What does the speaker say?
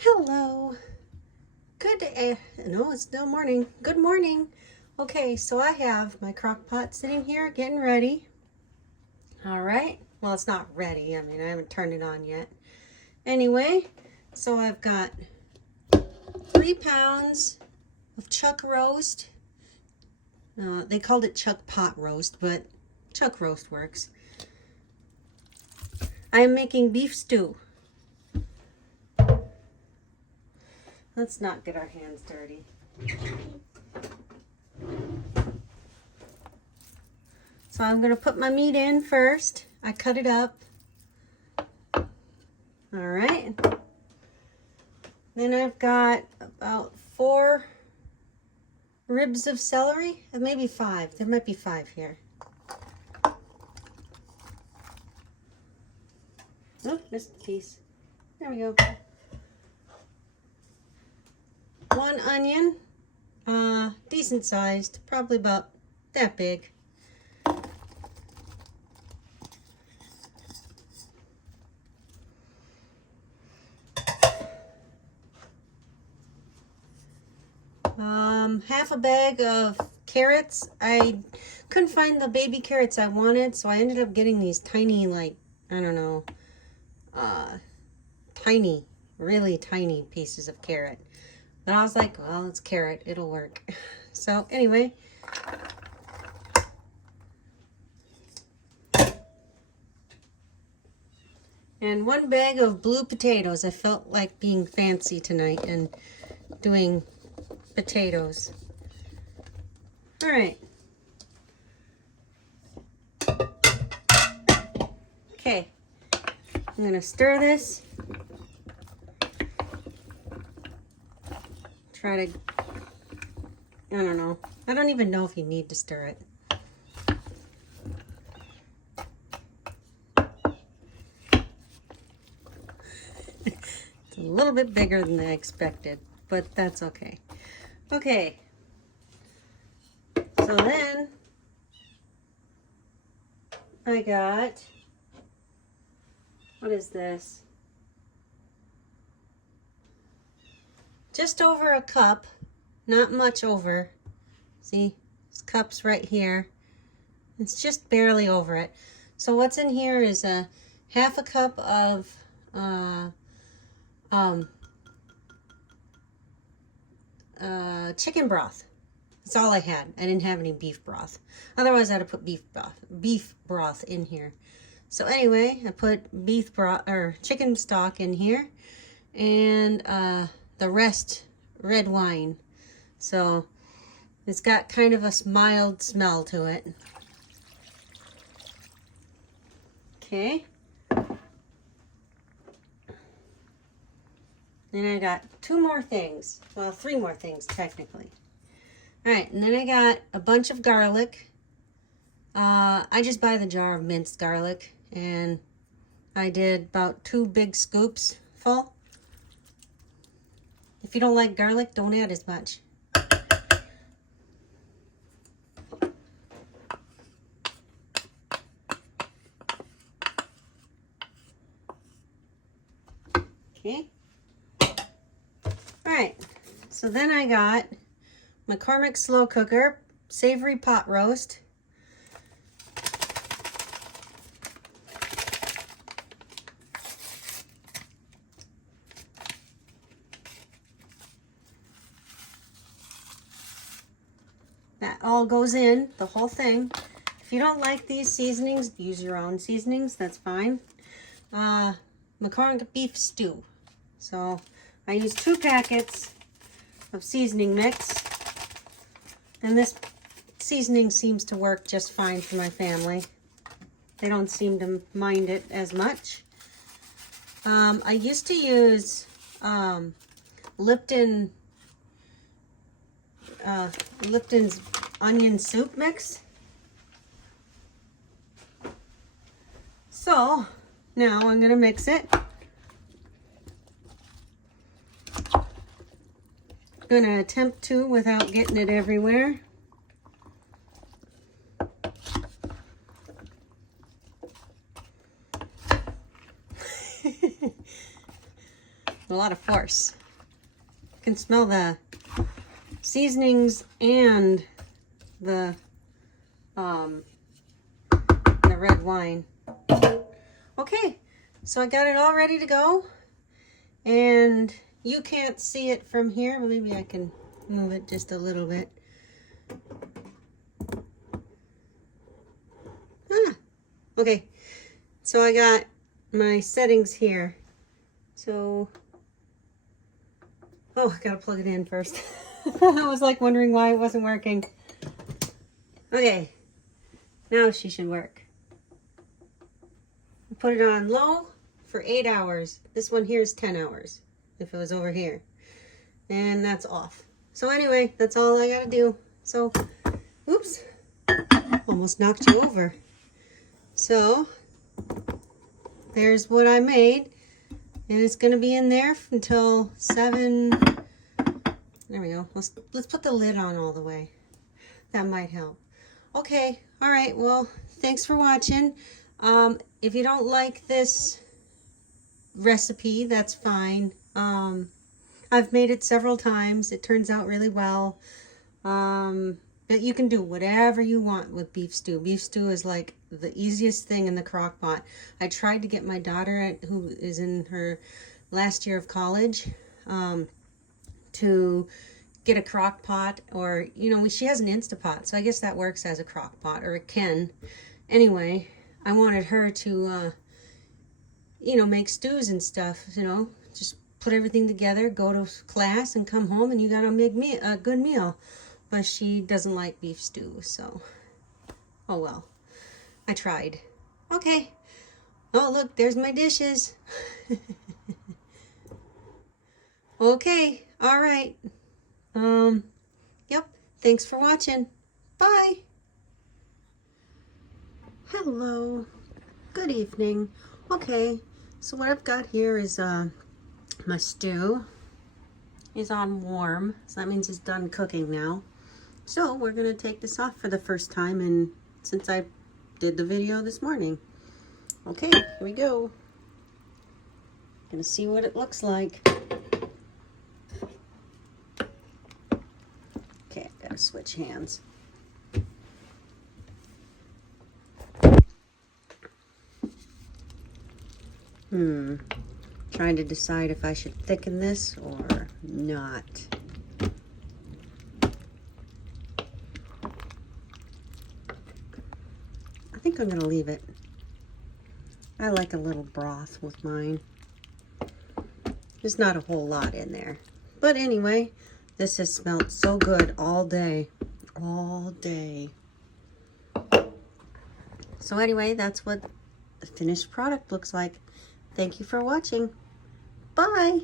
Hello. Good, no, it's still morning. Good morning. Okay, so I have my crock pot sitting here getting ready. All right. Well, it's not ready. I mean, I haven't turned it on yet. Anyway, so I've got 3 pounds of chuck roast. They called it chuck pot roast, but chuck roast works. I am making beef stew. Let's not get our hands dirty. So I'm going to put my meat in first. I cut it up. All right. Then I've got about 4 ribs of celery, maybe 5. There might be 5 here. Oh, missed a piece. There we go. 1 onion, decent sized, probably about that big. Half a bag of carrots. I couldn't find the baby carrots I wanted, so I ended up getting these tiny, like, I don't know, tiny, really tiny pieces of carrot. But I was like, well, it's carrot, it'll work. So anyway, and 1 bag of blue potatoes. I felt like being fancy tonight and doing potatoes. All right. Okay. I'm gonna stir this. Try to, I don't know. I don't even know if you need to stir it. It's a little bit bigger than I expected, but that's okay. Okay. So then I got, what is this? Just over a cup, not much over. See, this cup's right here. It's just barely over it. So what's in here is a half a cup of chicken broth. That's all I had. I didn't have any beef broth. Otherwise, I'd have put beef broth in here. So anyway, I put beef broth or chicken stock in here, and the rest red wine. So it's got kind of a mild smell to it. Okay. Then I got 2 more things. Well, 3 more things technically. All right, and then I got a bunch of garlic. I just buy the jar of minced garlic, and I did about 2 big scoops full. If you don't like garlic, don't add as much. Okay. All right, so then I got McCormick slow cooker, savory pot roast. That all goes in, the whole thing. If you don't like these seasonings, use your own seasonings, that's fine. McCormick beef stew. So I use 2 packets of seasoning mix. And this seasoning seems to work just fine for my family. They don't seem to mind it as much. I used to use Lipton's onion soup mix. So now I'm going to mix it. I'm going to attempt to without getting it everywhere. a lot of force. You can smell the seasonings and the red wine. Okay, so I got it all ready to go, and you can't see it from here, but maybe I can move it just a little bit. Okay, so I got my settings here. So, oh, I gotta plug it in first. I was like wondering why it wasn't working. Okay, now she should work. Put it on low for 8 hours. This one here is 10 hours if it was over here. And that's off. So anyway, that's all I gotta do. So, oops, almost knocked you over. So, there's what I made. And it's gonna be in there until 7. There we go. Let's put the lid on all the way. That might help. Okay, all right, well, thanks for watching. If you don't like this recipe, that's fine. I've made it several times. It turns out really well. But you can do whatever you want with beef stew. Beef stew is like the easiest thing in the crock pot. I tried to get my daughter, who is in her last year of college, to get a crock pot, or, you know, she has an Instapot, so I guess that works as a crock pot, or it can. Anyway, I wanted her to, you know, make stews and stuff, you know, just put everything together, go to class, and come home, and you gotta make a good meal. But she doesn't like beef stew, so, oh well. I tried. Okay. Oh, look, there's my dishes. Okay, all right. Yep, thanks for watching. Bye. Hello. Good evening. Okay, so what I've got here is my stew is on warm, so that means it's done cooking now. So we're gonna take this off for the first time since I did the video this morning. Okay, here we go. Gonna see what it looks like. Okay, I gotta switch hands. Trying to decide if I should thicken this or not. I think I'm gonna leave it. I like a little broth with mine. There's not a whole lot in there. But anyway, this has smelled so good all day. All day. So anyway, that's what the finished product looks like. Thank you for watching. Bye.